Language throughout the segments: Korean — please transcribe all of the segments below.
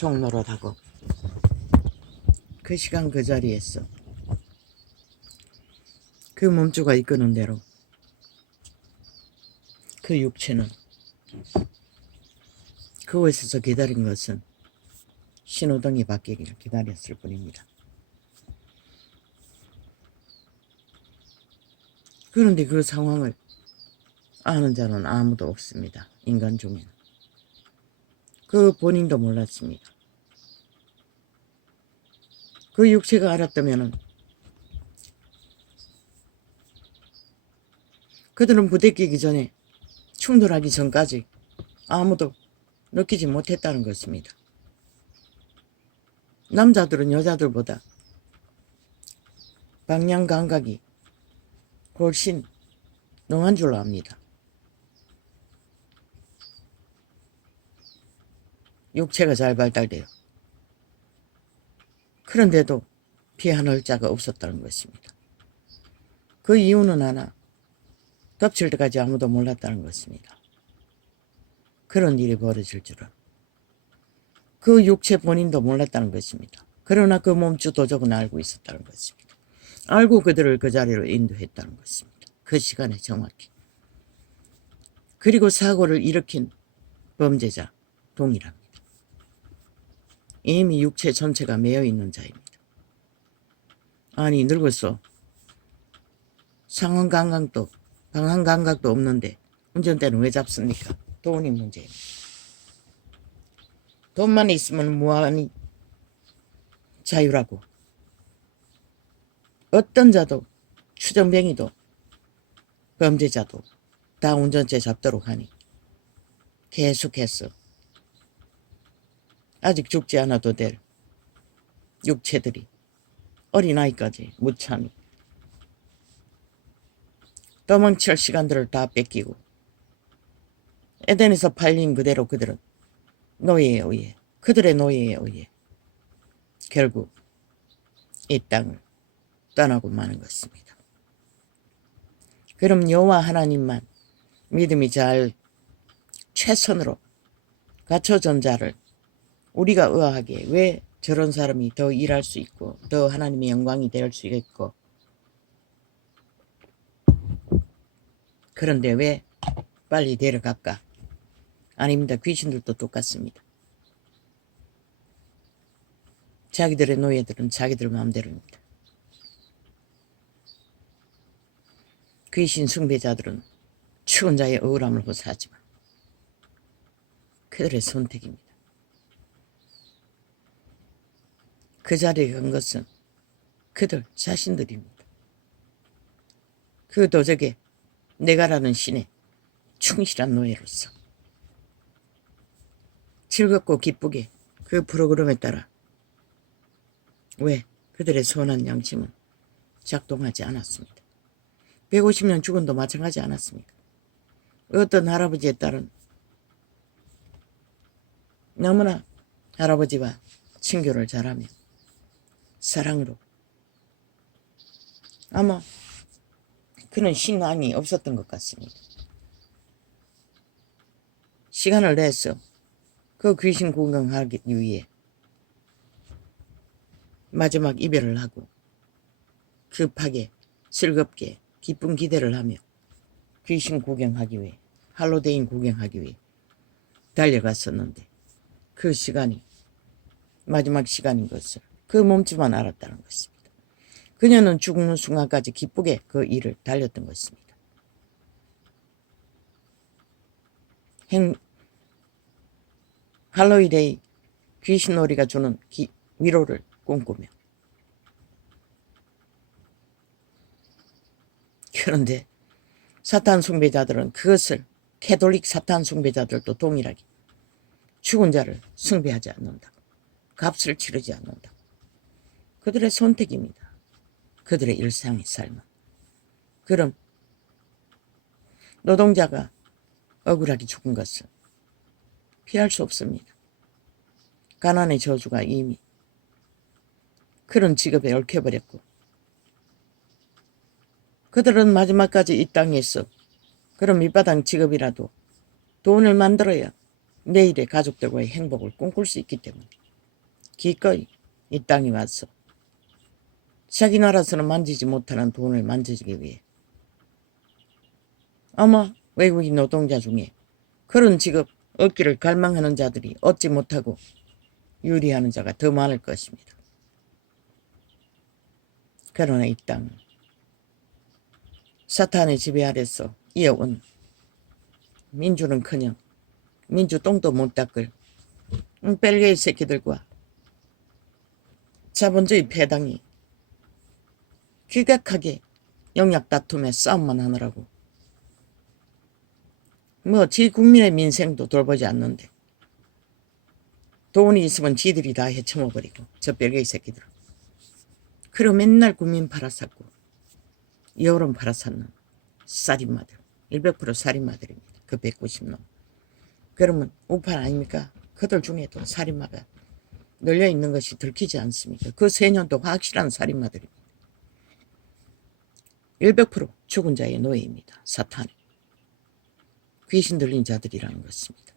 종노릇하고 그 시간 그 자리에서 그 몸주가 이끄는 대로 그 육체는 그곳에서 기다린 것은 신호등이 바뀌기를 기다렸을 뿐입니다. 그런데 그 상황을 아는 자는 아무도 없습니다. 인간 중에는. 그 본인도 몰랐습니다. 그 육체가 알았다면 그들은 부대끼기 전에 충돌하기 전까지 아무도 느끼지 못했다는 것입니다. 남자들은 여자들보다 방향 감각이 훨씬 능한 줄로 압니다. 육체가 잘 발달돼요. 그런데도 피하늘 자가 없었다는 것입니다. 그 이유는 하나, 덮칠 때까지 아무도 몰랐다는 것입니다. 그런 일이 벌어질 줄은 그 육체 본인도 몰랐다는 것입니다. 그러나 그 몸주 도적은 알고 있었다는 것입니다. 알고 그들을 그 자리로 인도했다는 것입니다. 그 시간에 정확히. 그리고 사고를 일으킨 범죄자 동일합니다. 이미 육체 전체가 매여있는 자입니다. 아니 늙었어. 상황 감각도 방향 감각도 없는데 운전대는 왜 잡습니까? 돈이 문제입니다. 돈만 있으면 무한히 자유라고. 어떤 자도 추정뱅이도 범죄자도 다 운전대 잡도록 하니 계속해서 아직 죽지 않아도 될 육체들이 어린아이까지 무참히 도망칠 시간들을 다 뺏기고 에덴에서 팔린 그대로 그들은 노예에 의해 그들의 노예에 의해 결국 이 땅을 떠나고 마는 것입니다. 그럼 여호와 하나님만 믿음이 잘 최선으로 갖춰진 자를 우리가 의아하게 왜 저런 사람이 더 일할 수 있고 더 하나님의 영광이 될 수 있고 그런데 왜 빨리 데려갈까? 아닙니다. 귀신들도 똑같습니다. 자기들의 노예들은 자기들 마음대로입니다. 귀신 숭배자들은 죽은 자의 억울함을 호소하지만 그들의 선택입니다. 그 자리에 간 것은 그들 자신들입니다. 그 도적에 내가라는 신의 충실한 노예로서 즐겁고 기쁘게 그 프로그램에 따라 왜 그들의 선한 양심은 작동하지 않았습니다. 150년 죽은도 마찬가지 않았습니까? 어떤 할아버지의 딸은 너무나 할아버지와 친교를 잘하며 사랑으로 아마 그는 신앙이 없었던 것 같습니다. 시간을 내서 그 귀신 구경하기 위해 마지막 이별을 하고 급하게 즐겁게 기쁜 기대를 하며 귀신 구경하기 위해 할로데인 구경하기 위해 달려갔었는데 그 시간이 마지막 시간인 것을 그 몸주만 알았다는 것입니다. 그녀는 죽는 순간까지 기쁘게 그 일을 달렸던 것입니다. 할로위데이 귀신놀이가 주는 위로를 꿈꾸며 그런데 사탄 숭배자들은 그것을 캐톨릭 사탄 숭배자들도 동일하게 죽은 자를 숭배하지 않는다. 값을 치르지 않는다. 그들의 선택입니다. 그들의 일상의 삶은. 그럼 노동자가 억울하게 죽은 것은 피할 수 없습니다. 가난의 저주가 이미 그런 직업에 얽혀버렸고 그들은 마지막까지 이 땅에서 그런 밑바닥 직업이라도 돈을 만들어야 내일의 가족들과의 행복을 꿈꿀 수 있기 때문에 기꺼이 이 땅에 와서 자기 나라에서는 만지지 못하는 돈을 만지기 위해 아마 외국인 노동자 중에 그런 직업 얻기를 갈망하는 자들이 얻지 못하고 유리하는 자가 더 많을 것입니다. 그러나 이 땅은 사탄의 지배 아래서 이어온 민주는커녕 민주 똥도 못 닦을 벨게이 새끼들과 자본주의 패당이 기각하게 영역 다툼에 싸움만 하느라고 지 국민의 민생도 돌보지 않는데 돈이 있으면 지들이 다 헤쳐먹어버리고 저 벨게이 새끼들. 그리고 맨날 국민 팔아쌌고 여론 팔아쌌는 살인마들 100% 살인마들입니다. 그 190놈. 그러면 우판 아닙니까? 그들 중에도 살인마가 널려있는 것이 들키지 않습니까? 그 세년도 확실한 살인마들입니다. 100% 죽은 자의 노예입니다. 사탄이. 귀신 들린 자들이라는 것입니다.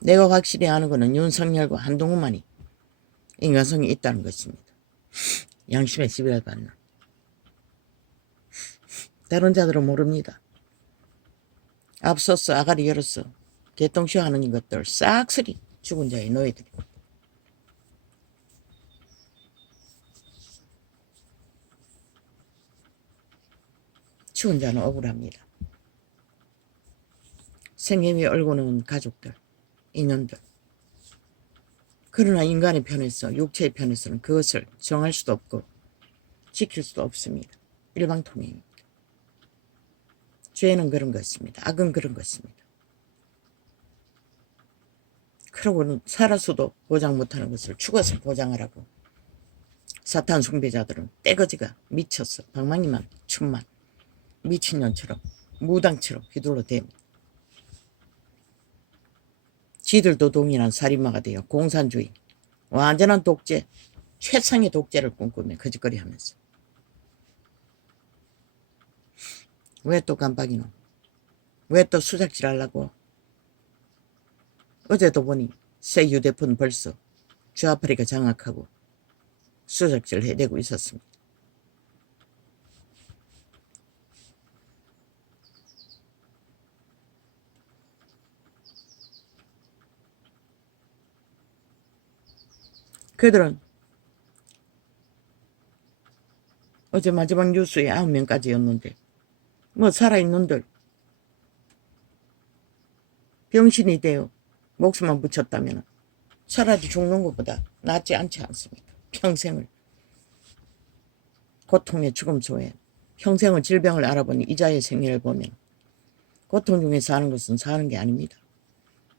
내가 확실히 아는 것은 윤석열과 한동훈만이 인간성이 있다는 것입니다. 양심의 지배를 받는. 다른 자들은 모릅니다. 앞서서 아가리 열어서 개똥쇼 하는 것들 싹쓸이 죽은 자의 노예들입니다. 죽은 자는 억울합니다. 생애 위에 얼고는 가족들, 인연들. 그러나 인간의 편에서, 육체의 편에서는 그것을 정할 수도 없고 지킬 수도 없습니다. 일방통행입니다. 죄는 그런 것입니다. 악은 그런 것입니다. 그러고는 살아서도 보장 못하는 것을 죽어서 보장하라고 사탄 숭배자들은 떼거지가 미쳤어. 방망이만 춤만 미친년처럼 무당처럼 휘둘러 댑니다. 지들도 동일한 살인마가 되어 공산주의 완전한 독재 최상의 독재를 꿈꾸며 거짓거리하면서 왜 또 깜빡이노? 왜 또 수작질 하려고? 어제도 보니 새 휴대폰 벌써 좌파리가 장악하고 수작질 해대고 있었습니다. 그들은 어제 마지막 뉴스에 9명까지였는데 살아있는들 병신이 되어 목숨만 붙였다면 차라리 죽는 것보다 낫지 않지 않습니까? 평생을 고통의 죽음 속에 평생을 질병을 알아보니 이자의 생애를 보면 고통 중에 사는 것은 사는 게 아닙니다.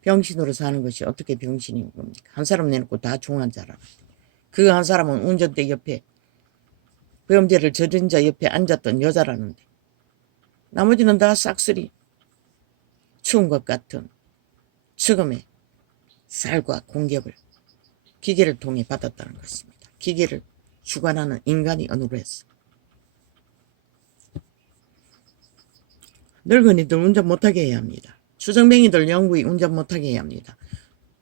병신으로 사는 것이 어떻게 병신인 겁니까? 한 사람 내놓고 다 중한 자라는데 그 한 사람은 운전대 옆에 범죄를 저지른 자 옆에 앉았던 여자라는데 나머지는 다 싹쓸이 추운 것 같은 죽음의 살과 공격을 기계를 통해 받았다는 것입니다. 기계를 주관하는 인간이 언어로 했어. 늙은이들 운전 못하게 해야 합니다. 수정뱅이들 영구히 운전 못하게 해야 합니다.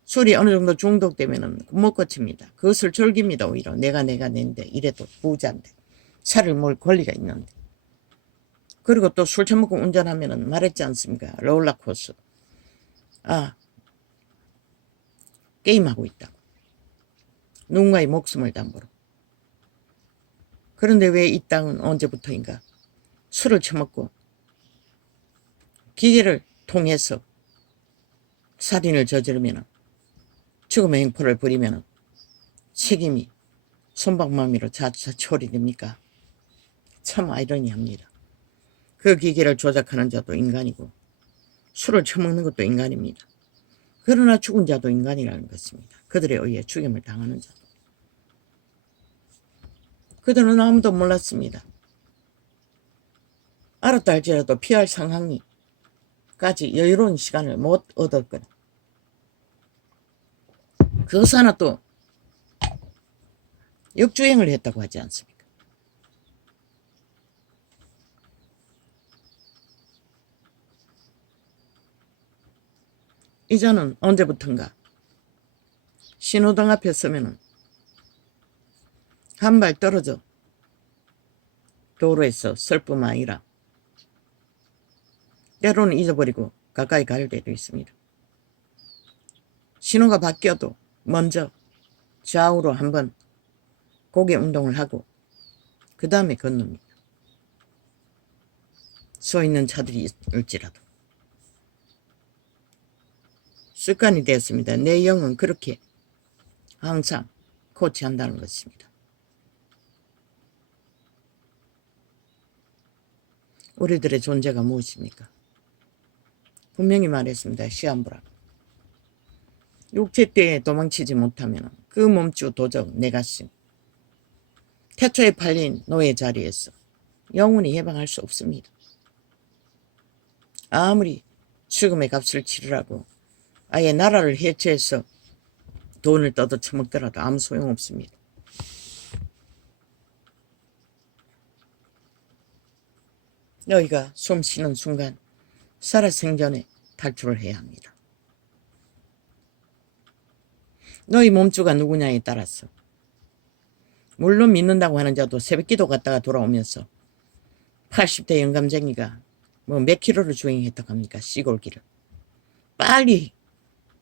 술이 어느 정도 중독되면 못 고칩니다. 그것을 즐깁니다. 오히려 내가 낸데 이래도 부자인데 차를 몰 권리가 있는데. 그리고 또 술 처먹고 운전하면 말했지 않습니까? 롤러코스. 게임하고 있다고. 누군가의 목숨을 담보로. 그런데 왜 이 땅은 언제부터인가 술을 처먹고 기계를 통해서 살인을 저지르면 죽음의 행포를 부리면 책임이 손방망이로 자차 처리됩니까? 참 아이러니합니다. 그 기계를 조작하는 자도 인간이고 술을 처먹는 것도 인간입니다. 그러나 죽은 자도 인간이라는 것입니다. 그들에 의해 죽임을 당하는 자. 그들은 아무도 몰랐습니다. 알았다 할지라도 피할 상황이까지 여유로운 시간을 못 얻었거나 그것 하나 또 역주행을 했다고 하지 않습니까? 이자는 언제부턴가 신호등 앞에 서면은 한 발 떨어져 도로에서 설 뿐만 아니라 때로는 잊어버리고 가까이 갈 때도 있습니다. 신호가 바뀌어도 먼저 좌우로 한번 고개 운동을 하고 그 다음에 건넙니다. 서 있는 차들이 있을지라도. 습관이 되었습니다. 내 영은 그렇게 항상 코치한다는 것입니다. 우리들의 존재가 무엇입니까? 분명히 말했습니다. 시한부라. 육체 때에 도망치지 못하면 그 몸주 도적 내가심 태초에 팔린 노예 자리에서 영원히 해방할 수 없습니다. 아무리 죽음의 값을 치르라고 아예 나라를 해체해서 돈을 떠도 처먹더라도 아무 소용없습니다. 너희가 숨 쉬는 순간 살아생전에 탈출을 해야 합니다. 너희 몸주가 누구냐에 따라서 물론 믿는다고 하는 자도 새벽기도 갔다가 돌아오면서 80대 영감쟁이가 뭐 몇 킬로를 주행했다고 합니까? 시골길을 빨리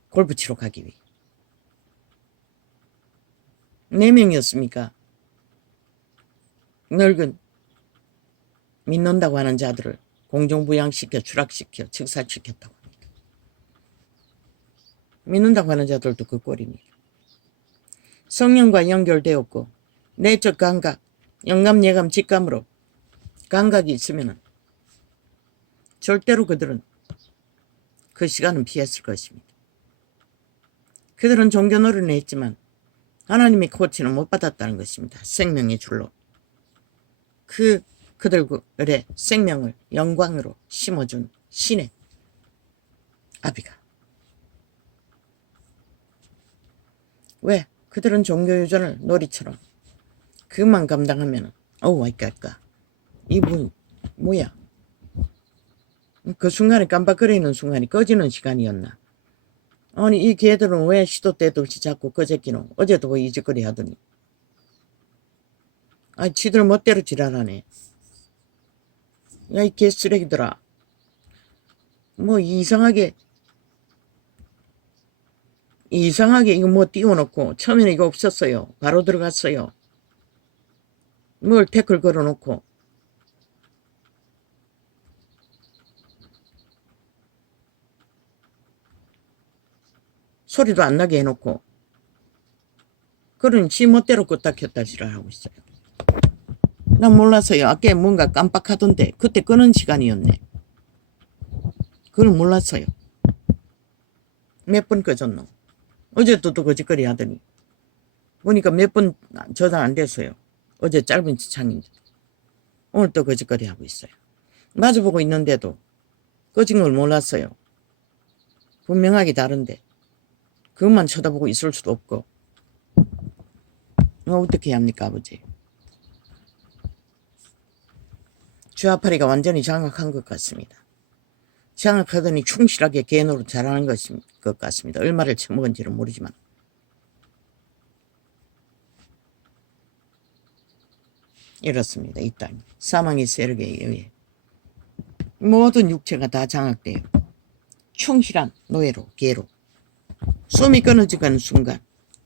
골프 치러 가기 위해 4명이었습니까? 늙은 믿는다고 하는 자들을 공중부양시켜 추락시켜 즉살시켰다고 합니다. 믿는다고 하는 자들도 그 꼴입니다. 성령과 연결되었고 내적 감각, 영감, 예감, 직감으로 감각이 있으면 절대로 그들은 그 시간은 피했을 것입니다. 그들은 종교 노릇을 했지만 하나님의 코치는 못 받았다는 것입니다. 생명의 줄로. 그들의 생명을 영광으로 심어준 신의 아비가. 왜? 그들은 종교유전을 놀이처럼 그만 감당하면 와이까까 이분 뭐야? 그 순간에 깜빡거리는 순간이 꺼지는 시간이었나? 아니 이 개들은 왜 시도 때도 없이 자꾸 꺼졌기노? 어제도 뭐 이짓거리 하더니 지들 멋대로 지랄하네. 야 이 개쓰레기들아. 뭐 이상하게 이거 뭐 띄워놓고 처음에는 이거 없었어요. 바로 들어갔어요. 뭘 태클 걸어놓고 소리도 안 나게 해놓고 그런 지 멋대로 껐다 켰다 지랄하고 있어요. 난 몰랐어요. 아까 뭔가 깜빡하던데 그때 끄는 시간이었네. 그걸 몰랐어요. 몇 번 꺼졌노? 어제도 또 거짓거리 하더니 보니까 몇 번 저장 안 됐어요. 어제 짧은 지창인데 오늘 또 거짓거리 하고 있어요. 마주보고 있는데도 꺼진 걸 몰랐어요. 분명하게 다른데 그것만 쳐다보고 있을 수도 없고 어떻게 해야 합니까 아버지? 주아파리가 완전히 장악한 것 같습니다. 장악하더니 충실하게 개노릇 잘하는 것 같습니다. 얼마를 처먹은지는 모르지만. 이렇습니다. 이 땅. 사망의 세력에 의해 모든 육체가 다 장악돼요. 충실한 노예로 개로. 숨이 끊어지는 순간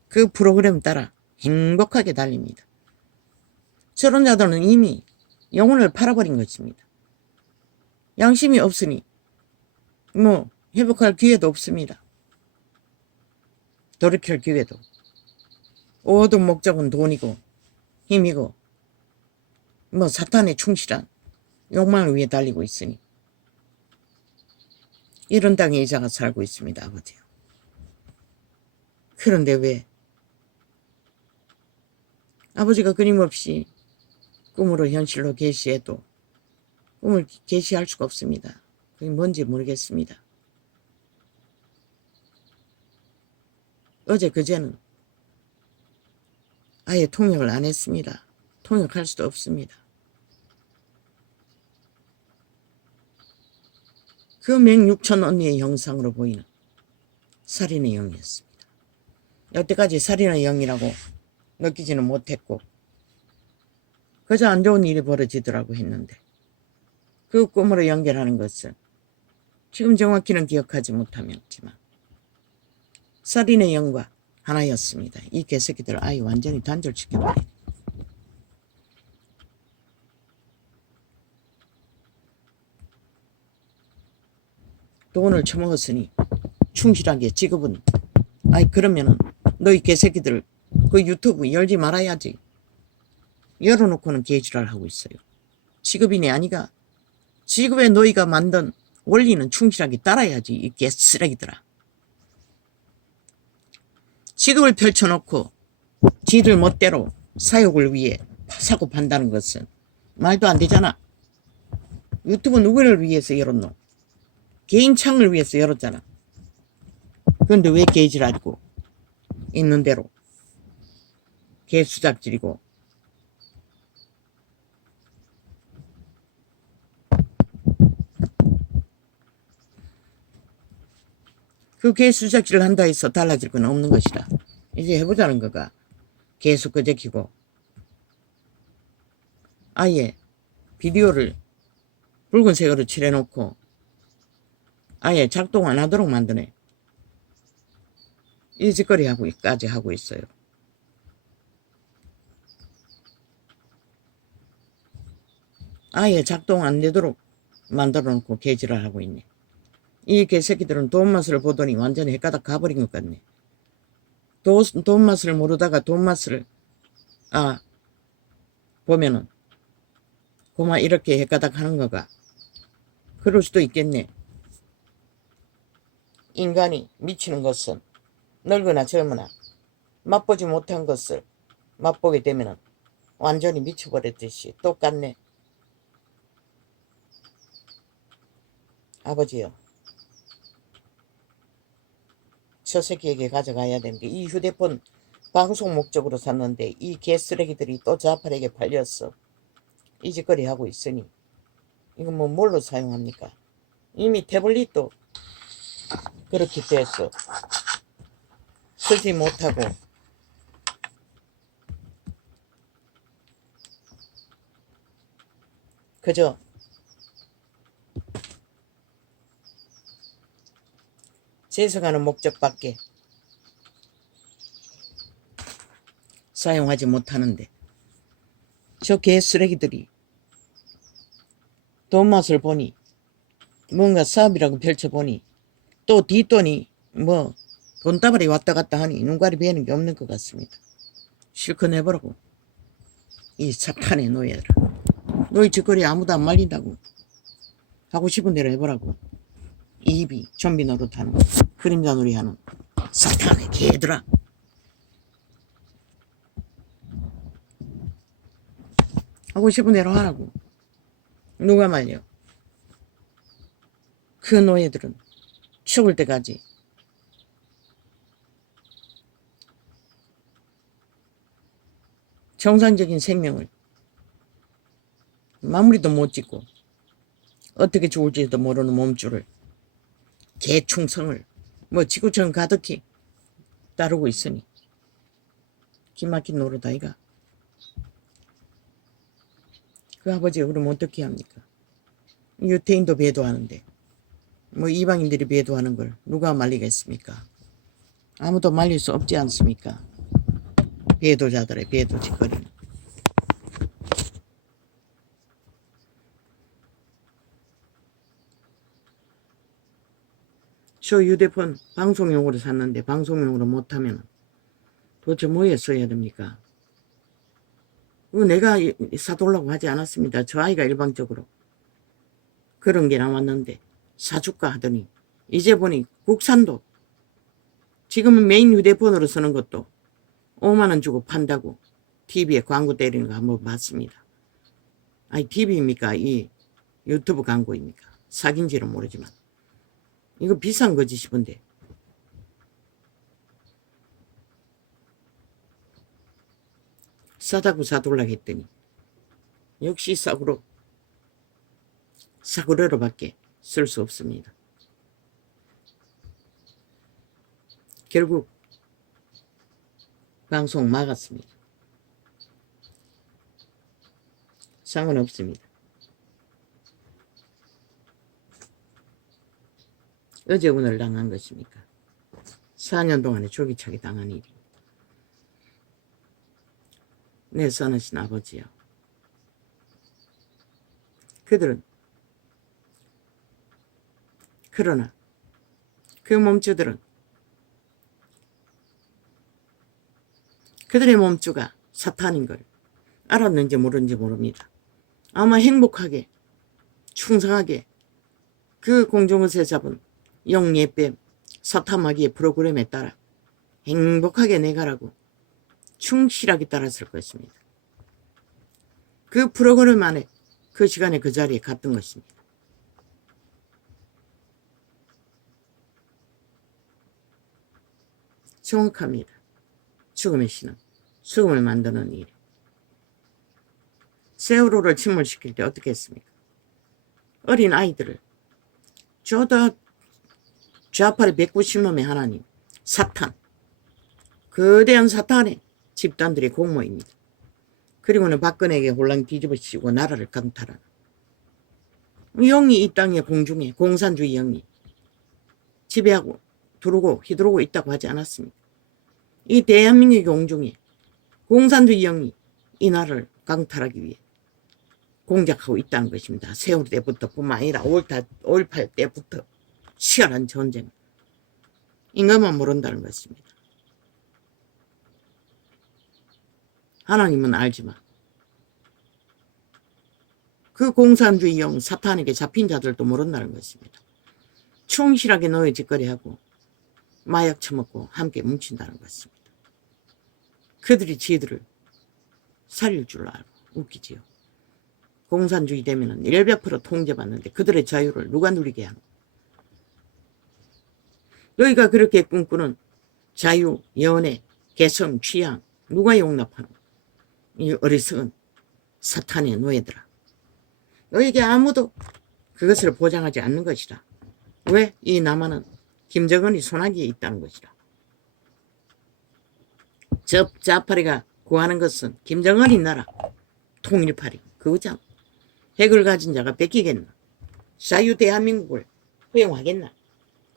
그 프로그램 따라 행복하게 달립니다. 저런 자들은 이미 영혼을 팔아버린 것입니다. 양심이 없으니 뭐 회복할 기회도 없습니다. 돌이킬 기회도. 모든 목적은 돈이고 힘이고 뭐 사탄에 충실한 욕망을 위해 달리고 있으니 이런 땅에 이자가 살고 있습니다. 아버지요. 그런데 왜 아버지가 끊임없이 꿈으로 현실로 계시해도 꿈을 계시할 수가 없습니다. 그게 뭔지 모르겠습니다. 어제 그제는 아예 통역을 안 했습니다. 통역할 수도 없습니다. 그 맹6천 언니의 형상으로 보이는 살인의 영이었습니다. 여태까지 살인의 영이라고 느끼지는 못했고 그저 안 좋은 일이 벌어지더라고 했는데 그 꿈으로 연결하는 것은 지금 정확히는 기억하지 못하겠지만 살인의 영과 하나였습니다. 이 개새끼들 아예 완전히 단절시켜버려. 돈을 처먹었으니 충실하게 직업은 아이 그러면은 너희 개새끼들 그 유튜브 열지 말아야지. 열어놓고는 개지랄 하고 있어요. 직업인이 아니가. 직업에 너희가 만든 원리는 충실하게 따라야지 이 개쓰레기들아. 직업을 펼쳐놓고 지들 멋대로 사욕을 위해 사고 판다는 것은 말도 안 되잖아. 유튜브 누구를 위해서 열었노? 개인 창을 위해서 열었잖아. 그런데 왜 개지랄이고 있는 대로 개수작질이고 그 개수작질을 한다 해서 달라질 건 없는 것이다. 이제 해보자는 거가 계속 끄적이고 아예 비디오를 붉은색으로 칠해놓고 아예 작동 안 하도록 만드네. 이 짓거리까지 하고 있어요. 아예 작동 안 되도록 만들어 놓고 개지랄 하고 있네. 이 개새끼들은 돈 맛을 보더니 완전히 헷가닥 가버린 것 같네. 돈 맛을 모르다가 돈 맛을 보면은 고마 이렇게 헷가닥 하는 거가. 그럴 수도 있겠네. 인간이 미치는 것은 늙으나 젊으나 맛보지 못한 것을 맛보게 되면은 완전히 미쳐버렸듯이 똑같네. 아버지요. 저 새끼에게 가져가야 되는 게 이 휴대폰 방송 목적으로 샀는데 이 개쓰레기들이 또 자팔에게 팔렸어. 이 짓거리 하고 있으니 이건 뭐 뭘로 사용합니까? 이미 태블릿도 그렇게 됐어. 쓰지 못하고 그저 재석하는 목적밖에 사용하지 못하는데 저 개쓰레기들이 돈맛을 보니 뭔가 사업이라고 펼쳐보니 또 뒷돈이 뭐 돈다발이 왔다 갔다 하니 눈깔이 베는 게 없는 것 같습니다. 실컷 해보라고. 이 사탄의 노예들아. 너희 짓거리 아무도 안 말린다고. 하고 싶은 대로 해보라고. 이 입이 좀비 노릇하는 그림자 놀이하는 사탄의 개들아. 하고 싶은 대로 하라고. 누가 말려. 그 노예들은 죽을 때까지 정상적인 생명을 마무리도 못 짓고 어떻게 죽을지도 모르는 몸줄을 개충성을 뭐 지구촌 가득히 따르고 있으니 기막힌 노릇 아이가. 그 아버지가 그럼 어떻게 합니까? 유태인도 배도하는데 뭐 이방인들이 배도하는 걸 누가 말리겠습니까? 아무도 말릴 수 없지 않습니까? 배도자들의 배도 짓거리는. 저 휴대폰 방송용으로 샀는데 방송용으로 못하면 도대체 뭐에 써야 됩니까? 내가 사달라고 하지 않았습니다. 저 아이가 일방적으로 그런 게 나왔는데 사줄까 하더니 이제 보니 국산도 지금은 메인 휴대폰으로 쓰는 것도 5만 원 주고 판다고 TV에 광고 때리는 거 한번 봤습니다. 아니 TV입니까? 이 유튜브 광고입니까? 사기인지는 모르지만 이거 비싼 거지 싶은데 싸다고 사둘라고 했더니 역시 싸구려로밖에 쓸 수 없습니다. 결국 방송 막았습니다. 상관없습니다. 어제 오늘 당한 것입니까? 4년 동안에 조기차게 당한 일이. 내 선하신 아버지요. 그들은 그러나 그 몸주들은 그들의 몸주가 사탄인 걸 알았는지 모르는지 모릅니다. 아마 행복하게 충성하게 그 공중에서 잡은 영예뱀 사탄마귀의 프로그램에 따라 행복하게 내가라고 충실하게 따랐을 것입니다. 그 프로그램 안에 그 시간에 그 자리에 갔던 것입니다. 정확합니다. 죽음의 신은 죽음을 만드는 일. 세월호를 침몰시킬 때 어떻게 했습니까? 어린 아이들을 저다 좌파의 190놈의 하나님 사탄 거대한 사탄의 집단들의 공모입니다. 그리고는 박근혜에게 홀랑 뒤집어씌우고 나라를 강탈하는 영이 이 땅의 공중에 공산주의 영이 지배하고 두르고 휘두르고 있다고 하지 않았습니까? 이 대한민국의 공중에 공산주의 영이 이 나라를 강탈하기 위해 공작하고 있다는 것입니다. 세월호 때부터 뿐만 아니라 5.18 때부터 치열한 전쟁. 인간만 모른다는 것입니다. 하나님은 알지만 그 공산주의 영 사탄에게 잡힌 자들도 모른다는 것입니다. 충실하게 노예 짓거리하고 마약 처먹고 함께 뭉친다는 것입니다. 그들이 지들을 살릴 줄 알고 웃기지요. 공산주의 되면은 100% 통제받는데 그들의 자유를 누가 누리게 하노? 너희가 그렇게 꿈꾸는 자유, 연애, 개성, 취향 누가 용납하노? 이 어리석은 사탄의 노예들아. 너에게 아무도 그것을 보장하지 않는 것이다. 왜? 이 남한은 김정은이 손아귀에 있다는 것이다. 저 자파리가 구하는 것은 김정은이 나라 통일파리 그거잖아. 핵을 가진 자가 뺏기겠나? 자유대한민국을 허용하겠나?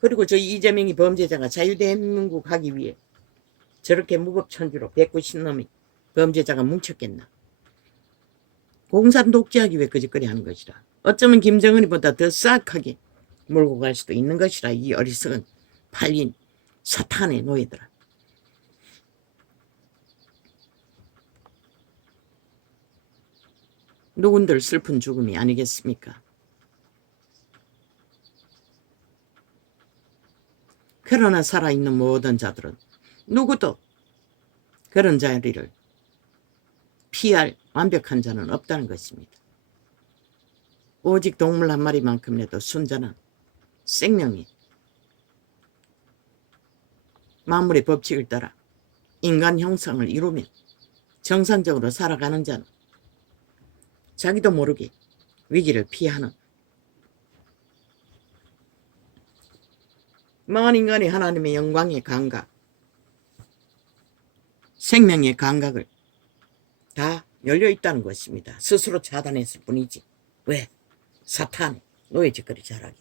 그리고 저 이재명이 범죄자가 자유대한민국 하기 위해 저렇게 무법천주로 190놈이 범죄자가 뭉쳤겠나? 공산 독재하기 위해 거짓거리 하는 것이라. 어쩌면 김정은이보다 더 싹하게 몰고 갈 수도 있는 것이라. 이 어리석은 팔린 사탄의 노예들아. 누군들 슬픈 죽음이 아니겠습니까? 그러나 살아있는 모든 자들은 누구도 그런 자리를 피할 완벽한 자는 없다는 것입니다. 오직 동물 한 마리만큼이라도 순전한 생명이 만물의 법칙을 따라 인간 형상을 이루며 정상적으로 살아가는 자는 자기도 모르게 위기를 피하는 먼 인간이 하나님의 영광의 감각, 생명의 감각을 다 열려있다는 것입니다. 스스로 차단했을 뿐이지. 왜? 사탄, 노예 짓거리 잘하기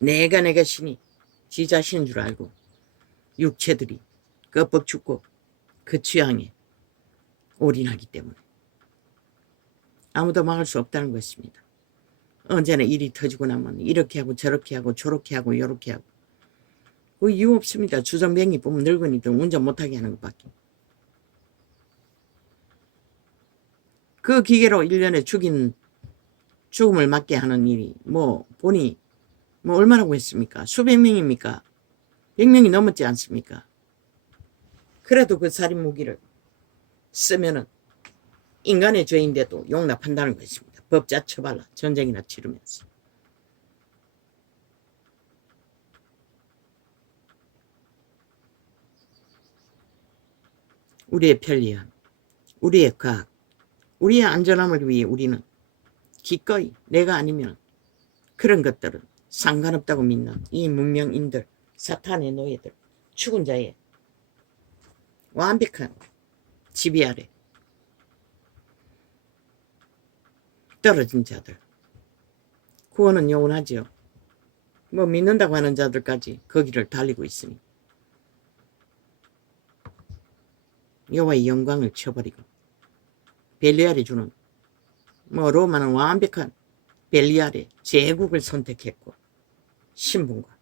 위해. 내가 신이 지 자신인 줄 알고 육체들이 껍벅 죽고 그 취향에 올인하기 때문에 아무도 막을 수 없다는 것입니다. 언제나 일이 터지고 나면 이렇게 하고 저렇게 하고 저렇게 하고 요렇게 하고 그 이유 없습니다. 주정뱅이 보면 늙은이들 운전 못하게 하는 것밖에. 그 기계로 1년에 죽음을 맞게 하는 일이 보니 얼마라고 했습니까? 수백 명입니까? 100명이 넘었지 않습니까? 그래도 그 살인 무기를 쓰면은 인간의 죄인데도 용납한다는 것입니다. 법자 처발라 전쟁이나 치르면서. 우리의 편리함, 우리의 과학, 우리의 안전함을 위해 우리는 기꺼이 내가 아니면 그런 것들은 상관없다고 믿는 이 문명인들, 사탄의 노예들, 죽은 자의 완벽한 지배 아래 떨어진 자들, 구원은 영원하지요. 뭐 믿는다고 하는 자들까지 거기를 달리고 있으니 여호와의 영광을 쳐버리고 벨리알이 주는 로마는 완벽한 벨리알의 제국을 선택했고 신분과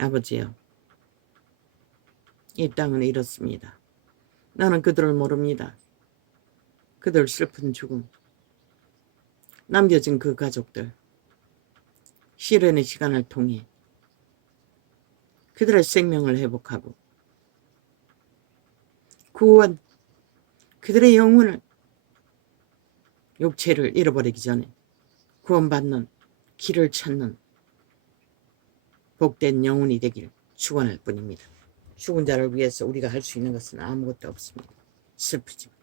아버지여, 이 땅은 이렇습니다. 나는 그들을 모릅니다. 그들 슬픈 죽음, 남겨진 그 가족들, 시련의 시간을 통해 그들의 생명을 회복하고 구원, 그들의 영혼을, 육체를 잃어버리기 전에 구원받는 길을 찾는 복된 영혼이 되길 축원할 뿐입니다. 죽은 자를 위해서 우리가 할 수 있는 것은 아무것도 없습니다. 슬프지만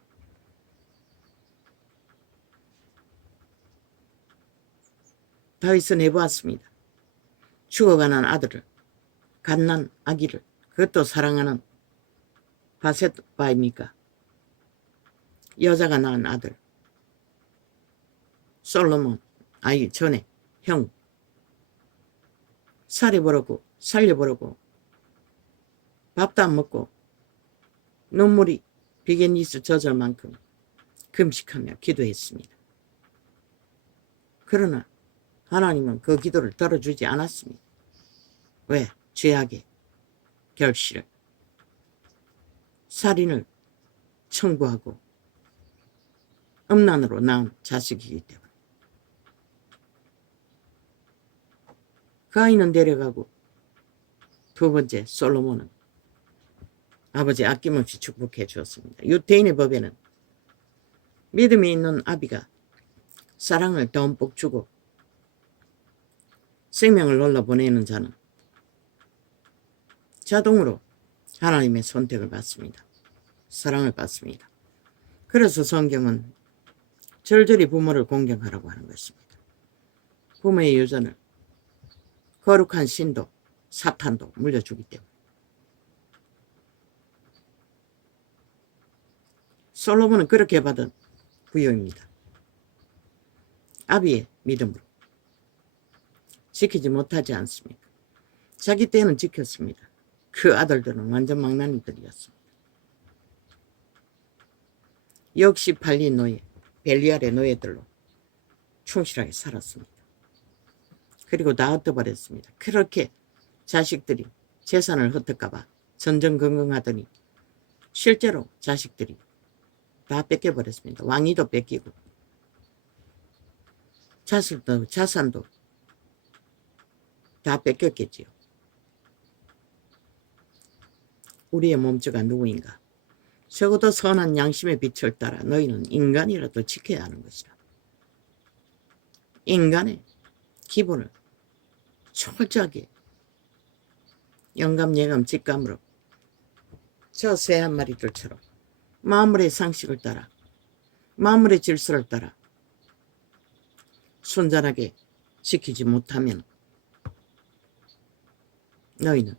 다윗은 해보았습니다. 죽어가는 아들을, 갓난 아기를, 그것도 사랑하는 바셋바입니까? 여자가 낳은 아들 솔로몬, 아이 전에 형 살해보려고 살려보려고 밥도 안 먹고 눈물이 비겐니스 젖을 만큼 금식하며 기도했습니다. 그러나 하나님은 그 기도를 들어주지 않았습니다. 왜? 죄악의 결실을, 살인을 청구하고 음란으로 낳은 자식이기 때문에. 그 아이는 데려가고 두 번째 솔로몬은 아버지 아낌없이 축복해 주었습니다. 유대인의 법에는 믿음이 있는 아비가 사랑을 듬뿍 주고 생명을 흘러보내는 자는 자동으로 하나님의 선택을 받습니다. 사랑을 받습니다. 그래서 성경은 절절히 부모를 공경하라고 하는 것입니다. 부모의 유전을 거룩한 신도 사탄도 물려주기 때문에. 솔로몬은 그렇게 받은 부여입니다. 아비의 믿음으로 지키지 못하지 않습니까? 자기 때는 지켰습니다. 그 아들들은 완전 망나니들이었습니다. 역시 팔린 노예, 벨리알의 노예들로 충실하게 살았습니다. 그리고 다 흩어버렸습니다. 그렇게 자식들이 재산을 흩을까봐 전전긍긍하더니 실제로 자식들이 다 뺏겨버렸습니다. 왕위도 뺏기고 자산도 다 뺏겼겠지요. 우리의 몸주가 누구인가? 적어도 선한 양심의 빛을 따라 너희는 인간이라도 지켜야 하는 것이라. 인간의 기본을 철저하게 영감, 예감, 직감으로 저 새 한 마리들처럼 만물의 상식을 따라 만물의 질서를 따라 순전하게 지키지 못하면 너희는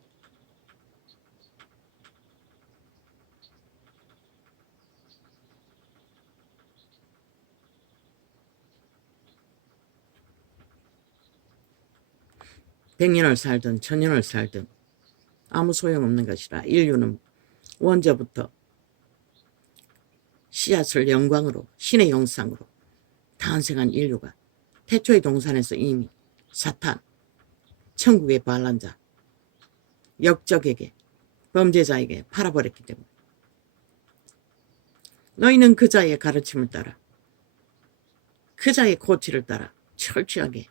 백년을 살든 천년을 살든 아무 소용없는 것이라. 인류는 원저부터 씨앗을 영광으로 신의 형상으로 탄생한 인류가 태초의 동산에서 이미 사탄, 천국의 반란자, 역적에게 범죄자에게 팔아버렸기 때문에 너희는 그 자의 가르침을 따라 그 자의 고치를 따라 철저하게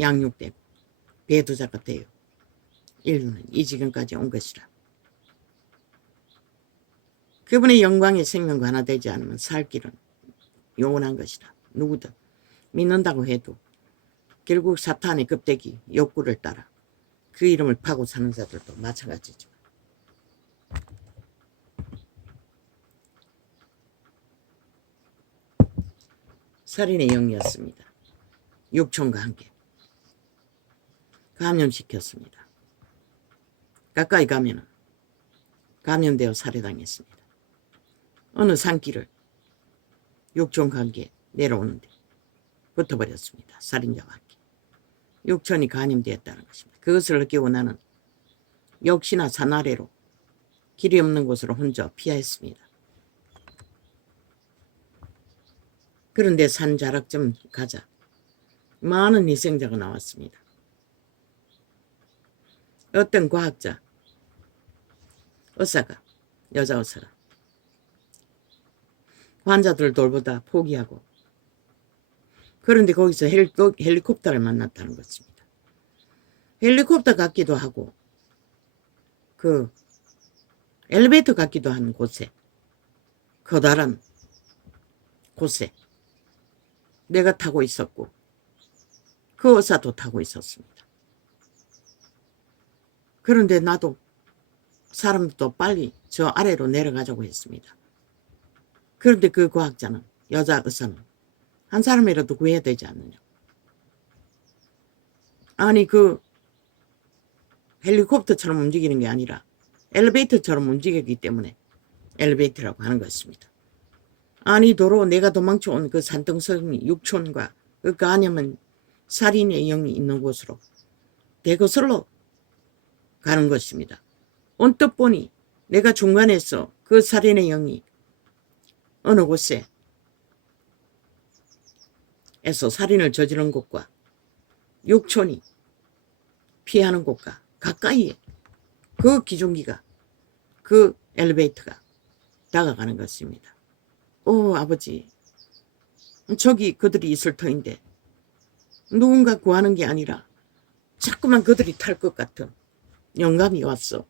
양육되고 배두자가 되어 인류는 이 지경까지 온 것이라. 그분의 영광의 생명과 하나 되지 않으면 살 길은 영원한 것이라. 누구든 믿는다고 해도 결국 사탄의 껍데기 욕구를 따라 그 이름을 파고 사는 자들도 마찬가지죠. 살인의 영이었습니다. 육촌과 함께 감염시켰습니다. 가까이 가면은 감염되어 살해당했습니다. 어느 산길을 육촌 관계 내려오는데 붙어버렸습니다. 살인자와 함께. 육촌이 감염되었다는 것입니다. 그것을 느끼고 나는 역시나 산 아래로 길이 없는 곳으로 혼자 피하였습니다. 그런데 산 자락쯤 가자 많은 희생자가 나왔습니다. 어떤 과학자, 의사가, 여자 의사가 환자들 돌보다 포기하고, 그런데 거기서 헬리콥터를 만났다는 것입니다. 헬리콥터 같기도 하고 그 엘리베이터 같기도 한 곳에, 커다란 곳에 내가 타고 있었고 그 의사도 타고 있었습니다. 그런데 나도 사람도 빨리 저 아래로 내려가자고 했습니다. 그런데 그 과학자는, 여자 의사는 한 사람이라도 구해야 되지 않느냐. 아니 그 헬리콥터처럼 움직이는 게 아니라 엘리베이터처럼 움직이기 때문에 엘리베이터라고 하는 것입니다. 아니 도로 내가 도망쳐온 그 산등성이 육촌과 그 간염은 살인의 영이 있는 곳으로 대거슬로 가는 것입니다. 언뜻 보니 내가 중간에서 그 살인의 영이 어느 곳에 에서 살인을 저지른 곳과 육촌이 피하는 곳과 가까이에 그 기중기가, 그 엘리베이터가 다가가는 것입니다. 오 아버지, 저기 그들이 있을 터인데 누군가 구하는 게 아니라 자꾸만 그들이 탈 것 같은 영감이 왔어.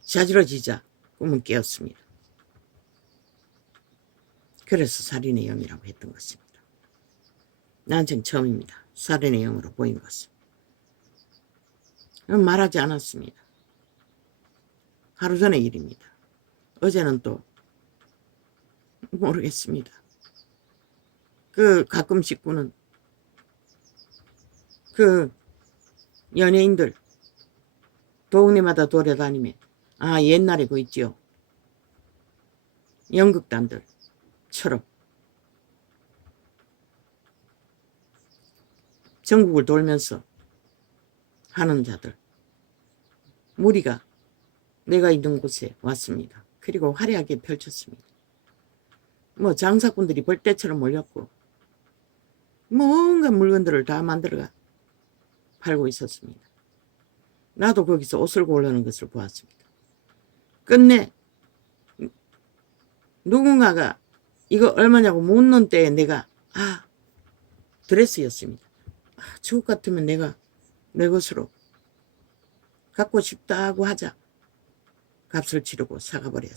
자지러지자 꿈은 깨었습니다. 그래서 살인의 영이라고 했던 것입니다. 난생 처음입니다. 살인의 영으로 보인 것은. 말하지 않았습니다. 하루 전의 일입니다. 어제는 또 모르겠습니다. 그 가끔씩 보는 그 연예인들 동네마다 돌아다니며, 아 옛날에 그 있지요, 연극단들처럼 전국을 돌면서 하는 자들 무리가 내가 있는 곳에 왔습니다. 그리고 화려하게 펼쳤습니다. 뭐 장사꾼들이 벌떼처럼 몰렸고 뭔가 물건들을 다 만들어가 팔고 있었습니다. 나도 거기서 옷을 고르는 것을 보았습니다. 끝내 누군가가 이거 얼마냐고 묻는 때에 내가 드레스였습니다. 저것 같으면 내가 내 것으로 갖고 싶다고 하자 값을 치르고 사가버렸습니다.